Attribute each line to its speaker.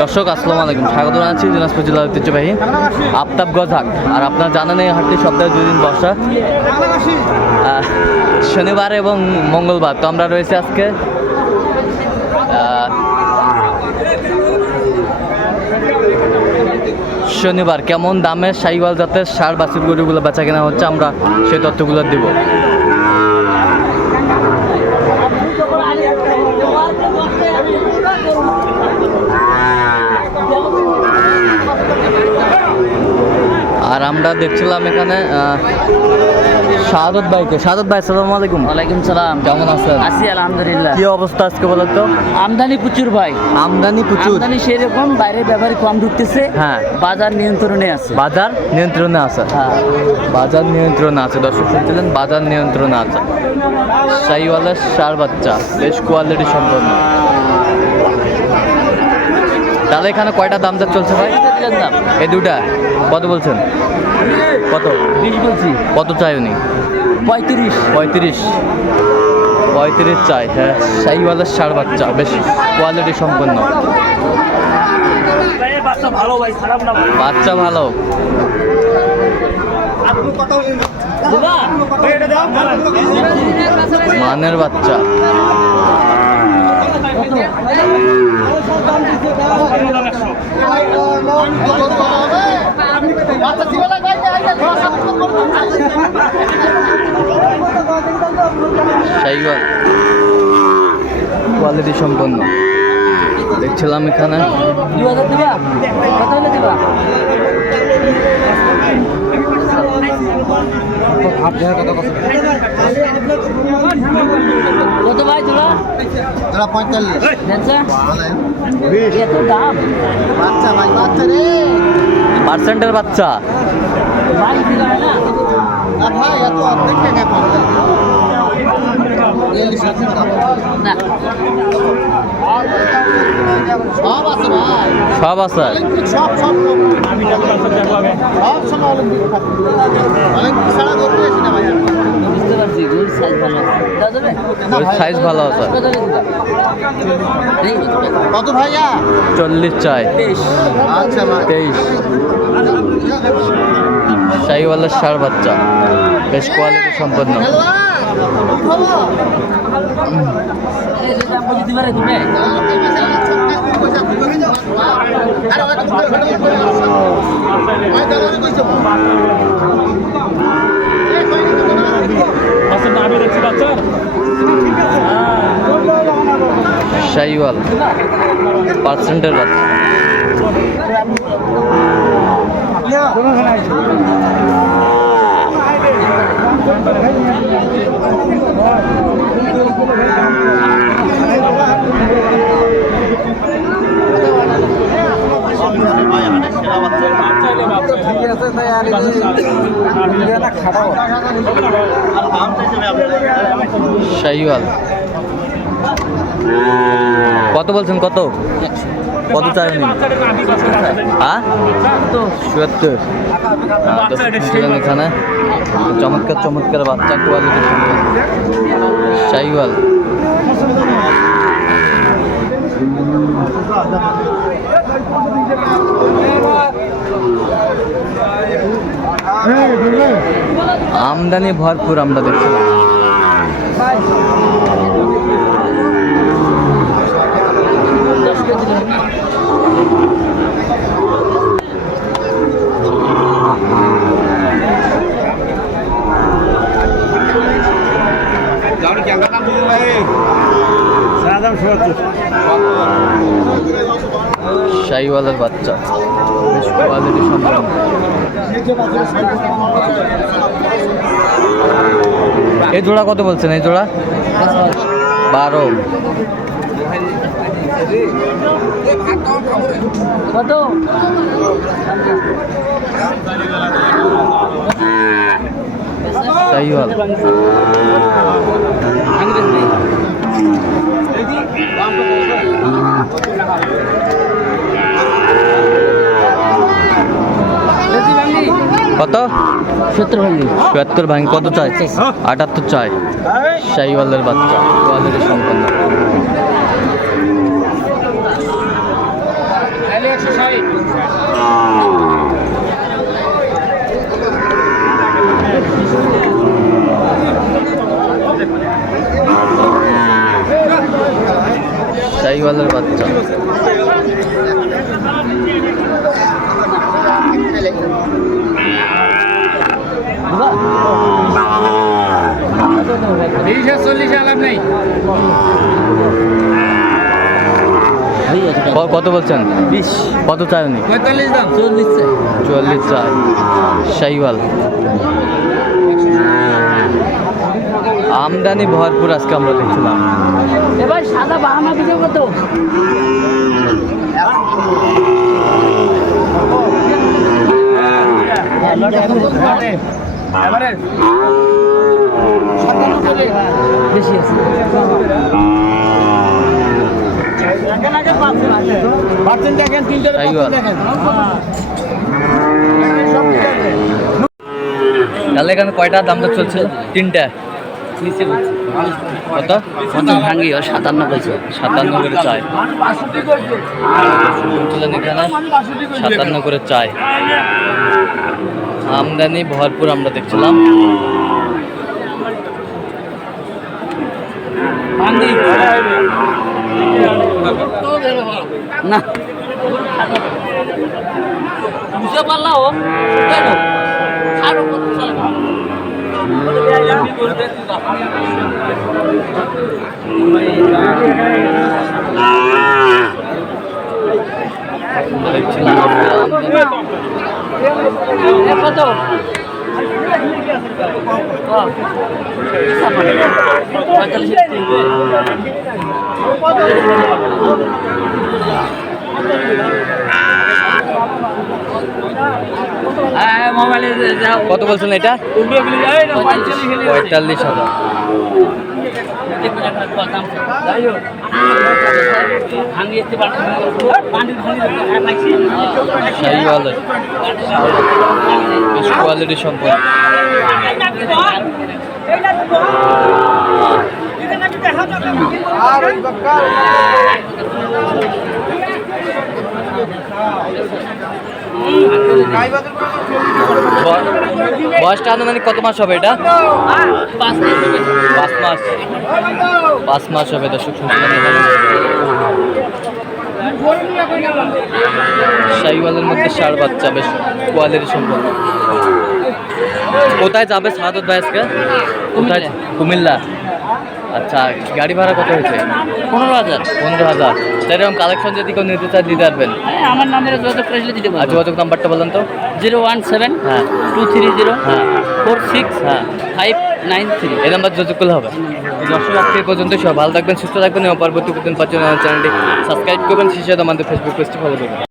Speaker 1: দর্শক আসসালামু আলাইকুম। স্বাগত জানাচ্ছি দিনাজপুর জেলার ঐতিহ্যবাহী আফতাবগঞ্জ হাট আর আপনার জানেন এই হাটটি সপ্তাহে দুই দিন আহ, শনিবার এবং মঙ্গলবার। তো আমরা রয়েছে আজকে শনিবার। কেমন দামে সাইওয়াল জাতের সার বাছুর গরুগুলো বেচা কেনা হচ্ছে আমরা সেই তথ্যগুলো দিব। আমরা দেখছিলাম এখানে শাহাদত ভাইকে। শাহাদত ভাই আসসালামু আলাইকুম।
Speaker 2: ওয়ালাইকুম সালাম।
Speaker 1: কেমন আছেন?
Speaker 2: আছি আলহামদুলিল্লাহ।
Speaker 1: কি অবস্থা আজকে বলেন তো?
Speaker 2: আমদানি প্রচুর ভাই।
Speaker 1: আমদানি প্রচুর।
Speaker 2: আমদানি সেরকম বাইরের ব্যাপারে কম ঢুকতেছে।
Speaker 1: হ্যাঁ।
Speaker 2: বাজার নিয়ন্ত্রণে আছে।
Speaker 1: বাজার নিয়ন্ত্রণে আছে।
Speaker 2: হ্যাঁ।
Speaker 1: বাজার নিয়ন্ত্রণে আছে। দর্শক শুনছিলেন বাজার নিয়ন্ত্রণে আছে। সাইওয়ালের সার বাচ্চা বেশ কোয়ালিটি সম্পন্ন। তাহলে এখানে কয়টা দাম দর চলছে ভাই?
Speaker 2: দাম
Speaker 1: এই দুটা কত বলছেন? কত?
Speaker 2: বলছি
Speaker 1: কত চাই উনি?
Speaker 2: পঁয়ত্রিশ।
Speaker 1: পঁয়ত্রিশ। পঁয়ত্রিশ চাই হ্যাঁ। সাইওয়ালের সার বাচ্চা বেশ কোয়ালিটি সম্পন্ন। বাচ্চা ভালো। মানের বাচ্চা। সাইওয়াল কোয়ালিটি সম্পন্ন। দেখছিলাম এখানে।
Speaker 2: কত তোরা
Speaker 3: পঁয়তাল্লিশ।
Speaker 2: এত দাম?
Speaker 3: বাচ্চা ভাই বাচ্চা রে।
Speaker 1: পার্সেন্টের বাচ্চা।
Speaker 2: ভাই
Speaker 3: এত অর্ধেক টাকা সব আছে।
Speaker 1: সব
Speaker 3: সময়
Speaker 2: সাইজ ভালো
Speaker 1: আছে।
Speaker 2: কত
Speaker 3: ভাইয়া?
Speaker 1: চল্লিশ চাই।
Speaker 2: বেশ
Speaker 3: আচ্ছা ভাই।
Speaker 1: তেইশ। শাহিওয়ালার সার বাচ্চা। বেশ কোয়ালিটি সম্পন্ন।
Speaker 2: এই
Speaker 1: শাহিওয়াল পার্সেন্টের বাচ্চা। শাহিওয়াল কত বলছেন কত? কত চাই উনি হ্যাঁ? চুয়াত্তর এখানে চমৎকার চমৎকার বাচ্চা কোয়ালিটি আমদানি ভরপুর আমরা দেখছিলাম শাহিওয়ালের বাচ্চা। বেশ কোয়ালিটি সম্পন্ন এই জোড়া কত বলছেন? এই জোড়া? বারো
Speaker 2: কত
Speaker 1: চুয়াত্তর ভাঙ কত চাই? আটাত্তর চাই। শাহিওয়ালের বাচ্চা। কোয়ালিটি শাহিওয়ালের বাচ্চা
Speaker 3: তিরিশ আর চল্লিশ আলাপ নেই
Speaker 2: হয়ে গেছে
Speaker 1: ক- কত বলছেন?
Speaker 2: বিশ।
Speaker 1: কত চাই উনি?
Speaker 3: পঁয়তাল্লিশ দাম।
Speaker 2: চল্লিশ
Speaker 1: চুয়াল্লিশ চাই শাহিওয়াল। আমদানি ভরপুর আজকে আমরা দেখছিলাম।
Speaker 2: এবার সাদা বাহানা কত
Speaker 3: এবারে
Speaker 2: বেশি আছে।
Speaker 3: পার্সেন্ট দেখেন তিনটে দেখেন।
Speaker 1: তাহলে এখানে কয়টা দামটা চলছে তিনটা। কত?
Speaker 2: ভাঙ্গি সাতান্ন কইছে।
Speaker 1: সাতান্ন করে বলছিলেন সাতান্ন করে চাই। আমদানি ভরপুর আমরা দেখছিলাম।
Speaker 2: না। বুঝতে পারলা ও কেন ছাড়ো কত চলে
Speaker 1: দেখছিলাম আমদানি
Speaker 2: কত পঁয়তাল্লিশ মোবাইলে যাও
Speaker 1: কত বলছেন এটা? পঁয়তাল্লিশ হাজার। কোয়ালিটি সম্পন্ন ব- বয়সটা আনুমানিক কত মাস হবে এটা?
Speaker 2: পাঁচ
Speaker 1: মাস। পাঁচ মাস হবে শুনছিলেন শাহিওয়ালের মধ্যে সার বাচ্চা, বেশ কোয়ালিটি সম্পন্ন কোথায় যাবে সাহাদত ভাই আজকে? কোথায় কুমিল্লা? আচ্ছা গাড়ি ভাড়া কত হয়েছে?
Speaker 2: পনেরো হাজার।
Speaker 1: পনেরো হাজার। সেরকম কালেকশন যদি কেউ নিতে চায় দিতে পারবেন।
Speaker 2: হ্যাঁ, আমার নাম্বারে যোগাযোগ করে দিতে
Speaker 1: আর
Speaker 2: পারব।
Speaker 1: যোগাযোগ নাম্বারটা বলেন তো।
Speaker 2: জিরো ওয়ান সেভেন
Speaker 1: হ্যাঁ।
Speaker 2: টু থ্রি জিরো
Speaker 1: হ্যাঁ।
Speaker 2: ফোর সিক্স
Speaker 1: হ্যাঁ।
Speaker 2: Five nine three.
Speaker 1: এই নাম্বার যোগাযোগ করলে হবে। দর্শক আজকে পর্যন্ত সব ভালো থাকবেন সুস্থ থাকবেন এবং পরবর্তী প্রতিদিন পাচ্ছেন চ্যানেলটি সাবস্ক্রাইব করবেন। সেই সাথে আমাদের ফেসবুক পেজটি ফলো করবেন।